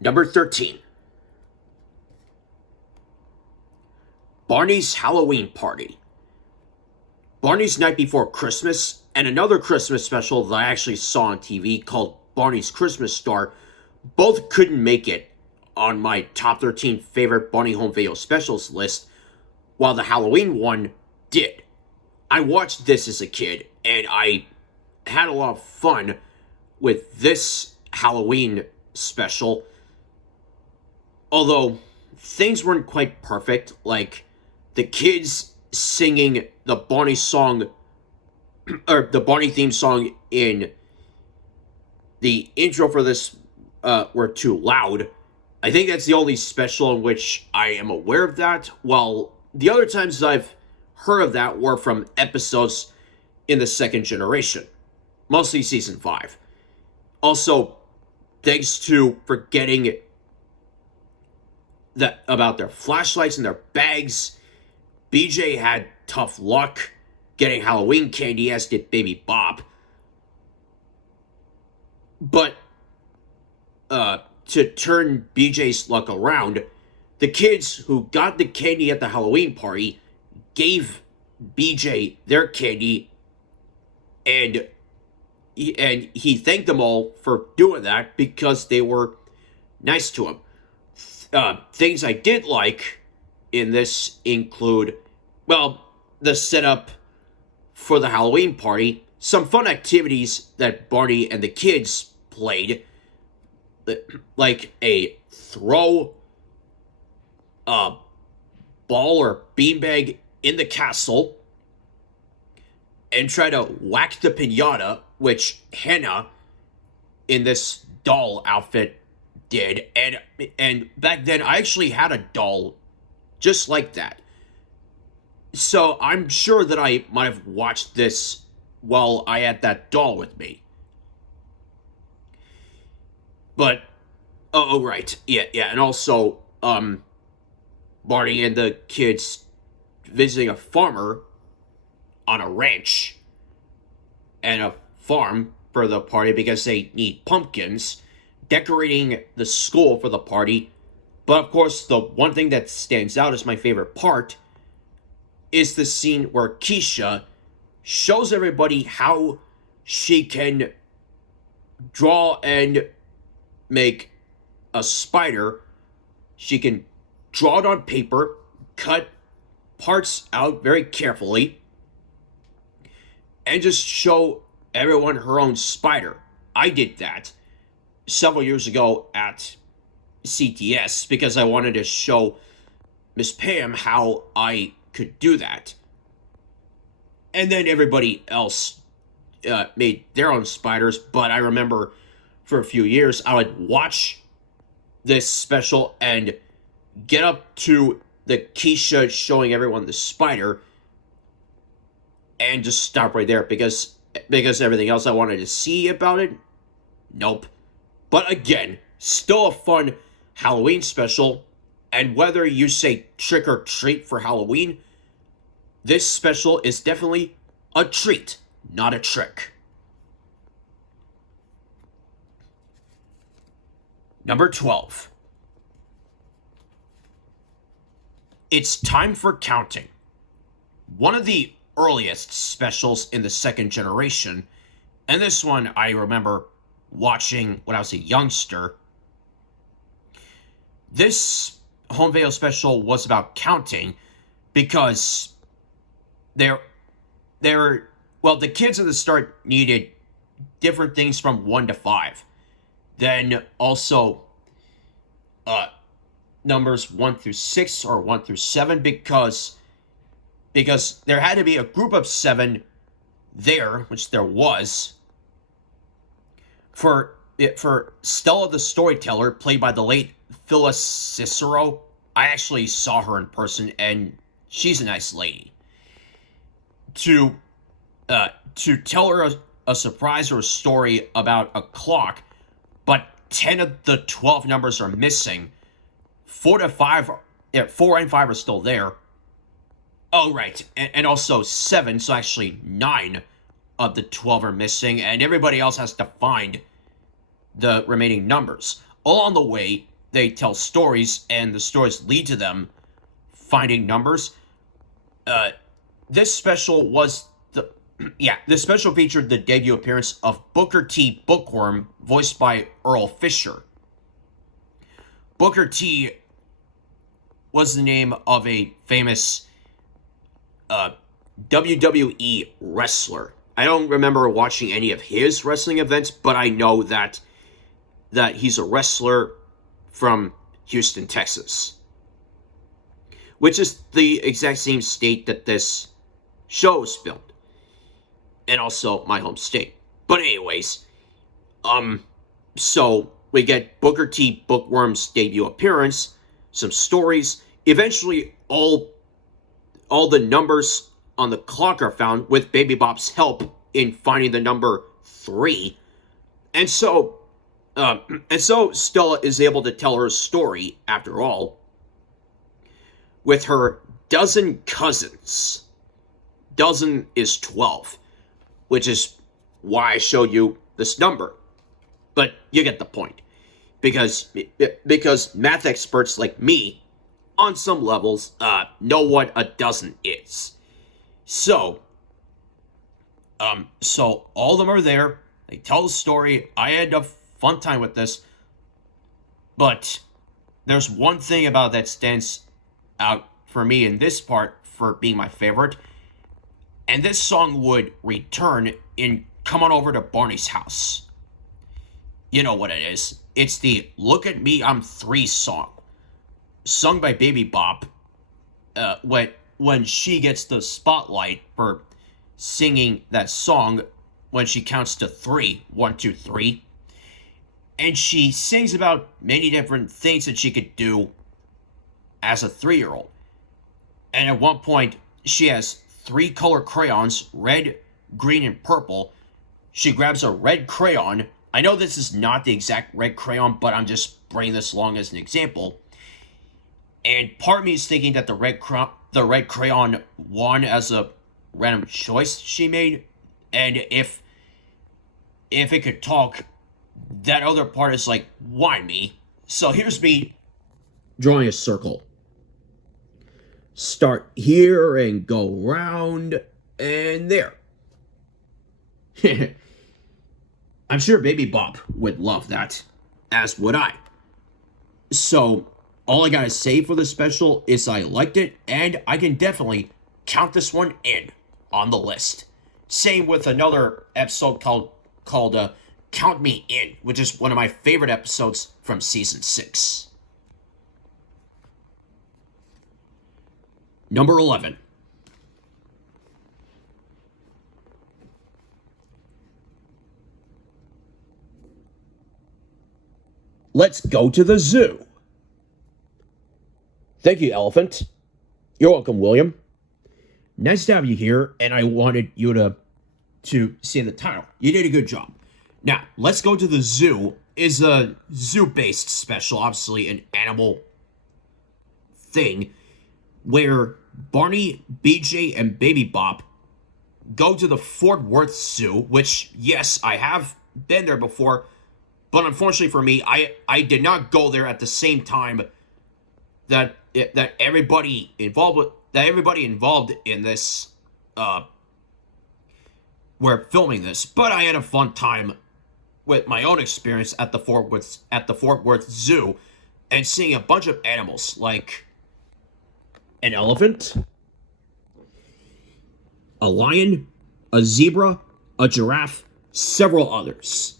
Number 13. Barney's Halloween Party. Barney's Night Before Christmas, and another Christmas special that I actually saw on TV called Barney's Christmas Star, both couldn't make it on my top 13 favorite Barney home video specials list, while the Halloween one did. I watched this as a kid, and I had a lot of fun with this Halloween special, although things weren't quite perfect, like the kids singing the Barney song, or the Barney theme song in the intro for this were too loud. I think that's the only special in which I am aware of that, while the other times I've heard of that were from episodes in the second generation, mostly season 5. Also, thanks to forgetting that about their flashlights and their bags, BJ had tough luck getting Halloween candy, as did Baby Bop. But to turn BJ's luck around, the kids who got the candy at the Halloween party gave BJ their candy, and he thanked them all for doing that because they were nice to him. Things I did like in this include, well, the setup for the Halloween party, some fun activities that Barney and the kids played, like a throw a ball or beanbag in the castle and try to whack the piñata, which Hannah in this doll outfit did, and back then I actually had a doll just like that. So I'm sure that I might have watched this while I had that doll with me. But oh right, yeah, and also Barney and the kids visiting a farmer on a ranch and a farm for the party because they need pumpkins, decorating the school for the party. But of course, the one thing that stands out as my favorite part is the scene where Keisha shows everybody how she can draw and make a spider. She can draw it on paper, cut parts out very carefully, and just show everyone her own spider. I did that several years ago at CTS because I wanted to show Miss Pam how I could do that. And then everybody else made their own spiders, but I remember for a few years I would watch this special and get up to the Keisha showing everyone the spider and just stop right there because everything else I wanted to see about it, nope. But again, still a fun Halloween special, and whether you say trick or treat for Halloween, this special is definitely a treat, not a trick. Number 12. It's Time for Counting. One of the earliest specials in the second generation, and this one I remember watching when I was a youngster. This home video special was about counting because the kids at the start needed different things from 1 to 5. Then also numbers 1 through 6 or 1 through 7 because there had to be a group of 7 there, which there was, for Stella the Storyteller, played by the late Phyllis Cicero. I actually saw her in person, and she's a nice lady. To tell her a surprise or a story about a clock, but 10 of the 12 numbers are missing. 4 and 5 are still there. Oh, right, and also 7, so actually 9 of the 12 are missing, and everybody else has to find the remaining numbers. along the way, they tell stories, and the stories lead to them finding numbers. Uh, this special was the this special featured the debut appearance of Booker T. Bookworm, voiced by Earl Fisher. Booker T was the name of a famous WWE wrestler. I don't remember watching any of his wrestling events, but I know that he's a wrestler from Houston, Texas, which is the exact same state that this show was filmed, and also my home state. But anyways, so we get Booker T. Bookworm's debut appearance, some stories. Eventually, all the numbers on the clock are found with Baby Bop's help in finding the number 3. And so Stella is able to tell her story, after all, with her dozen cousins. Dozen is 12, which is why I showed you this number. But you get the point. Because math experts like me, on some levels, know what a dozen is. So all of them are there. They tell the story. I had a fun time with this. But there's one thing about that stands out for me in this part for being my favorite. And this song would return in Come On Over to Barney's House. You know what it is. It's the Look at Me, I'm 3 song. Sung by Baby Bop. When she gets the spotlight for singing that song when she counts to 3. 1, 2, 3. And she sings about many different things that she could do as a 3-year-old. And at one point, she has 3 color crayons, red, green, and purple. She grabs a red crayon. I know this is not the exact red crayon, but I'm just bringing this along as an example. And part of me is thinking that the red crayon won as a random choice she made. And if it could talk, that other part is like, why me? So here's me drawing a circle. Start here and go round and there. I'm sure Baby Bop would love that, as would I. So all I gotta say for this special is I liked it, and I can definitely count this one in on the list. Same with another episode called Count Me In, which is one of my favorite episodes from season 6. Number 11. Let's go to the zoo. Thank you, Elephant. You're welcome, William. Nice to have you here, and I wanted you to see the title. You did a good job. Now, Let's Go to the Zoo is a zoo-based special, obviously an animal thing, where Barney, BJ, and Baby Bop go to the Fort Worth Zoo, which, yes, I have been there before, but unfortunately for me, I did not go there at the same time that everybody involved in this were filming this. But I had a fun time with my own experience at the Fort Worth Zoo and seeing a bunch of animals like an elephant, a lion, a zebra, a giraffe, several others.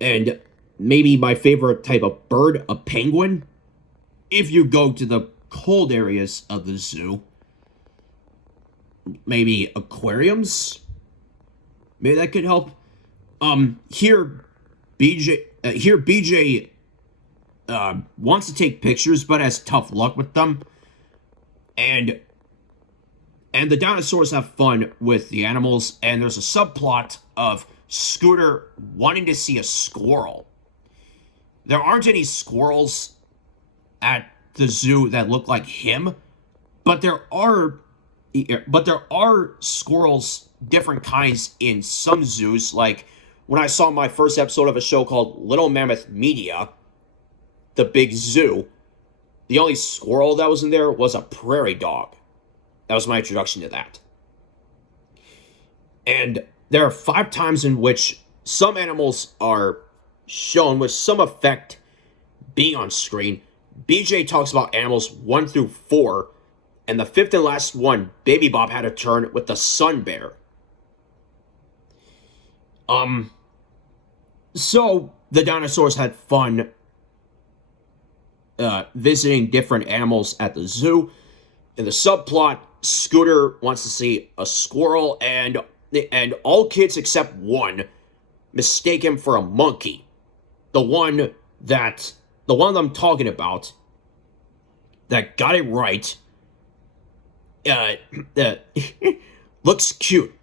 And maybe my favorite type of bird, a penguin. If you go to the cold areas of the zoo, maybe aquariums, maybe that could help. Here BJ wants to take pictures, but has tough luck with them. And the dinosaurs have fun with the animals, and there's a subplot of Scooter wanting to see a squirrel. There aren't any squirrels at the zoo that look like him, but there are squirrels, different kinds, in some zoos. Like when I saw my first episode of a show called Little Mammoth Media, the big zoo, the only squirrel that was in there was a prairie dog. That was my introduction to that. And there are 5 times in which some animals are shown with some effect being on screen. BJ talks about animals 1 through 4, and the 5th and last one, Baby Bop had a turn with the sun bear. So the dinosaurs had fun visiting different animals at the zoo. In the subplot, Scooter wants to see a squirrel, and all kids except one mistake him for a monkey. The one I'm talking about that got it right looks cute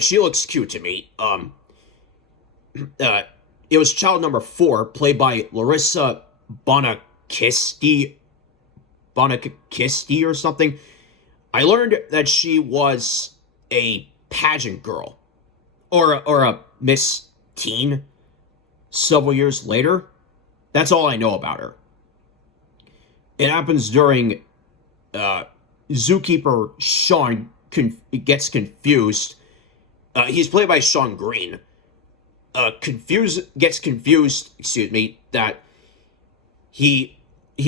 she looks cute to me. It was child number 4, played by Larissa Bonakisti or something. I learned that she was a pageant girl or a Miss Teen several years later. That's all I know about her. It happens during zookeeper Sean gets confused. He's played by Sean Green. Gets confused, that he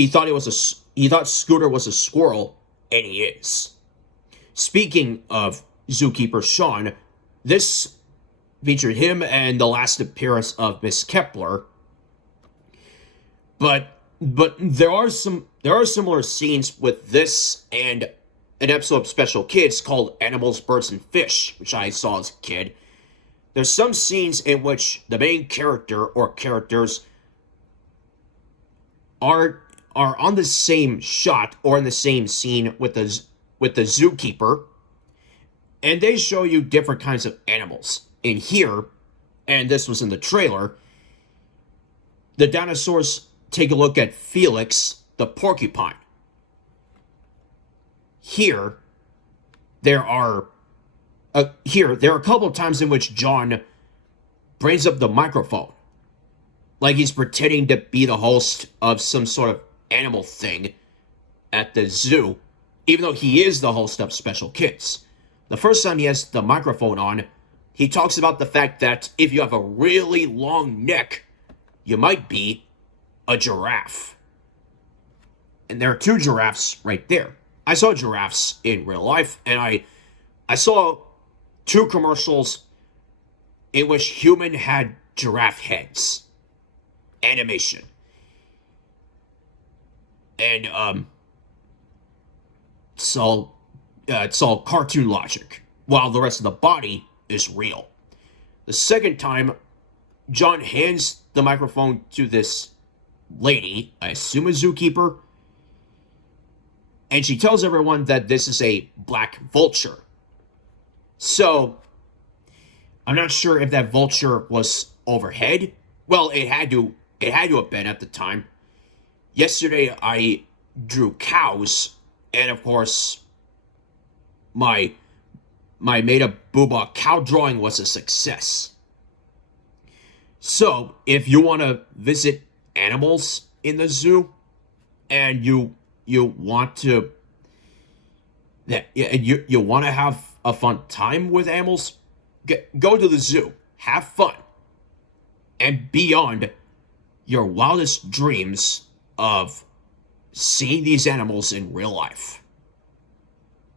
thought Scooter was a squirrel, and he is. Speaking of zookeeper Sean, this featured him and the last appearance of Miss Kepler. But there are similar scenes with this and an episode of Special Kids called Animals, Birds, and Fish, which I saw as a kid. There's some scenes in which the main character or characters are on the same shot or in the same scene with the zookeeper, and they show you different kinds of animals. In here, and this was in the trailer, the dinosaurs take a look at Felix the porcupine. Here, there are a couple of times in which John brings up the microphone, like he's pretending to be the host of some sort of animal thing at the zoo, even though he is the host of Special Kids. The first time he has the microphone on, he talks about the fact that if you have a really long neck, you might be a giraffe. And there are 2 giraffes right there. I saw giraffes in real life, and I saw 2 commercials in which human had giraffe heads. Animation. And, it's all cartoon logic, while the rest of the body is real. The second time, John hands the microphone to this lady, I assume a zookeeper, and she tells everyone that this is a black vulture. So, I'm not sure if that vulture was overhead. Well, it had to have been at the time. Yesterday, I drew cows, and of course, my made-up booba cow drawing was a success. So, if you want to visit animals in the zoo, and you want to have a fun time with animals, go to the zoo, have fun, and beyond your wildest dreams of seeing these animals in real life.